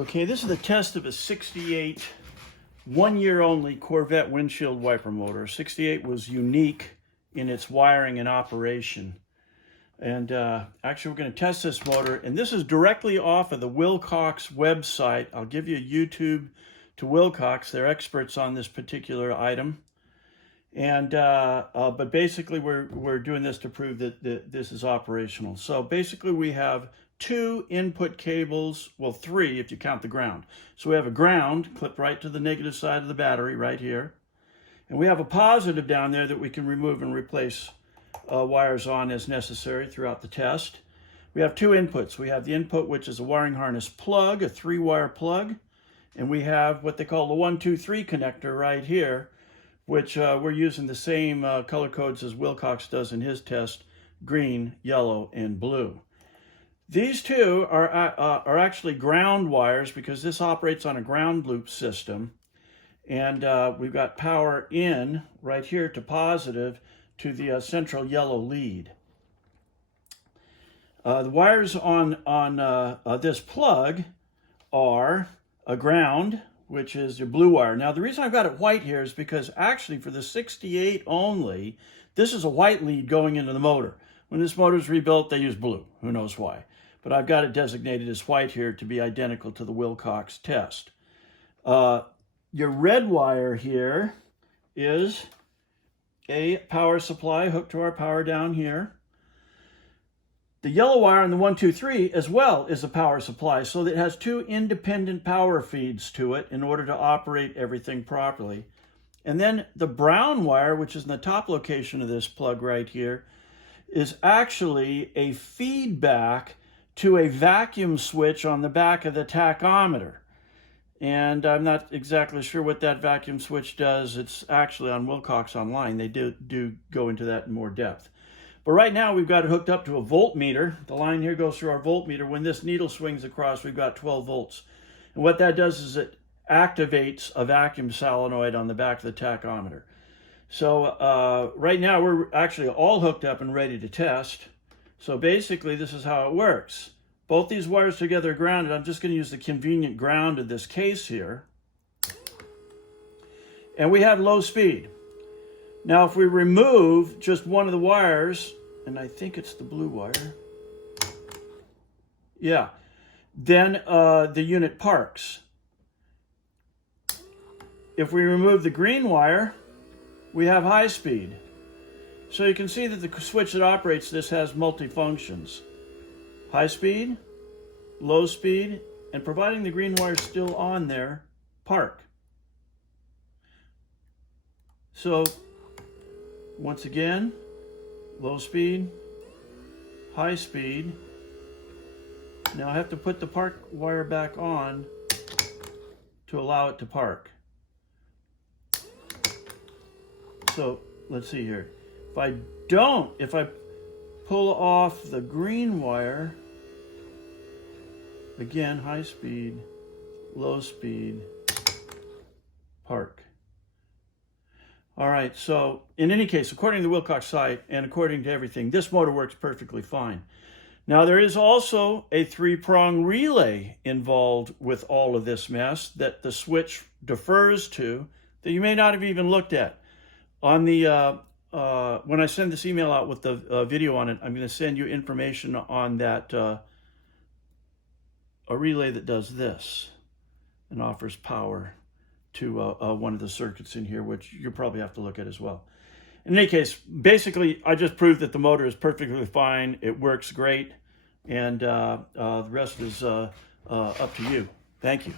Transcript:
Okay, this is the test of a 68 one-year only Corvette windshield wiper motor. 68 was unique in its wiring and operation. And actually, we're going to test this motor, and this is directly off of the Wilcox website. I'll give you a YouTube to Wilcox. They're experts on this particular item. And but basically, we're doing this to prove that this is operational. So basically, we have two input cables, well, three if you count the ground. So we have a ground clipped right to the negative side of the battery right here. And we have a positive down there that we can remove and replace wires on as necessary throughout the test. We have two inputs. We have the input, which is a wiring harness plug, a 3-wire plug. And we have what they call the 1, 2, 3 connector right here, which we're using the same color codes as Wilcox does in his test: green, yellow, and blue. These two are actually ground wires because this operates on a ground loop system. And we've got power in right here to positive to the central yellow lead. The wires on this plug are a ground, which is your blue wire. Now, the reason I've got it white here is because actually for the 68 only, this is a white lead going into the motor. When this motor is rebuilt, they use blue. Who knows why? But I've got it designated as white here to be identical to the Wilcox test. Your red wire here is a power supply hooked to our power down here. The yellow wire on the 1, 2, 3 as well is a power supply, so that it has two independent power feeds to it in order to operate everything properly. And then the brown wire, which is in the top location of this plug right here, is actually a feedback to a vacuum switch on the back of the tachometer. And I'm not exactly sure what that vacuum switch does. It's actually on Wilcox online. They do go into that in more depth. But right now we've got it hooked up to a voltmeter. The line here goes through our voltmeter. When this needle swings across, we've got 12 volts. And what that does is it activates a vacuum solenoid on the back of the tachometer. So right now we're actually all hooked up and ready to test. So basically this is how it works. Both these wires together are grounded. I'm just going to use the convenient ground of this case here. And we have low speed. Now if we remove just one of the wires, and I think it's the blue wire, yeah, then the unit parks. If we remove the green wire, we have high speed. So you can see that the switch that operates this has multi-functions. High speed, low speed, and providing the green wire is still on there, park. So once again, low speed, high speed. Now I have to put the park wire back on to allow it to park. So let's see here. If I pull off the green wire, again, high speed, low speed, park. All right, so in any case, according to the Wilcox site and according to everything, this motor works perfectly fine. Now, there is also a 3-prong relay involved with all of this mess that the switch defers to that you may not have even looked at. On the when I send this email out with the video on it, I'm going to send you information on that a relay that does this and offers power to one of the circuits in here, which you probably have to look at as well. In any case, basically, I just proved that the motor is perfectly fine. It works great, and the rest is up to you. Thank you.